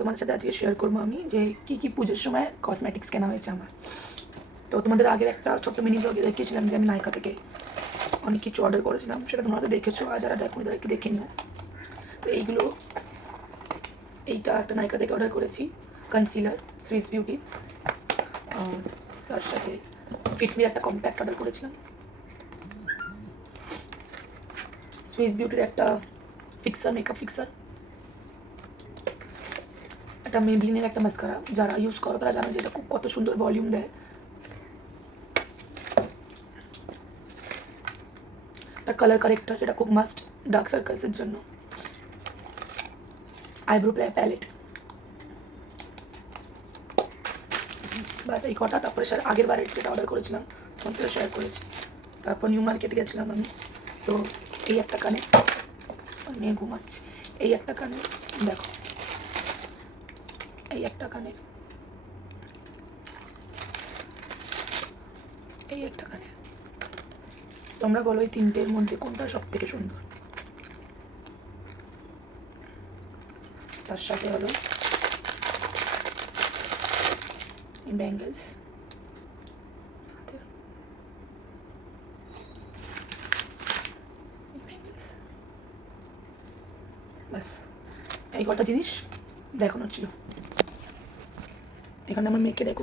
তোমাদের সাথে আজকে শেয়ার করবো আমি যে কী কী পুজোর সময় কসমেটিক্স কেনা হয়েছে আমার। তো তোমাদের আগের একটা ছোট্ট মিনি ব্লগে দেখিয়েছিলাম যে আমি নাইকা থেকে অনেক কিছু অর্ডার করেছিলাম, সেটা তোমরা তো দেখেছো, আর যারা দেখো তারা একটু দেখে নিও। তো এইগুলো, এইটা একটা নাইকা থেকে অর্ডার করেছি কনসিলার সুইস বিউটি, তার সাথে ফিটমির একটা কম্প্যাক্ট অর্ডার করেছিলাম, সুইস বিউটির একটা ফিক্সার মেকআপ ফিক্সার, একটা মেবলিনের একটা মাস্কারা, যারা ইউজ করো তারা জানো যে এটা খুব কত সুন্দর ভলিউম দেয়, একটা কালার কারেক্টার যেটা খুব মাস্ট ডার্ক সার্কেলসের জন্য, আইব্রো প্যালেট, বাস এই কটা। তারপরে স্যার আগের বারে যেটা অর্ডার করেছিলাম তখন সেটা শেয়ার করেছি। তারপর নিউ মার্কেটে গেছিলাম আমি, তো এই একটা কানে, মেয়ে ঘুমাচ্ছি, এই একটা কানে দেখো, এই একটা কানের, এই একটা কানের। তোমরা বলো এই তিনটের মধ্যে কোনটা সব থেকে সুন্দর? তার সাথে হলো ব্যাঙ্গেলস, বাস এই কটা জিনিস দেখানোর ছিল। এখানে আমার মেয়েকে দেখো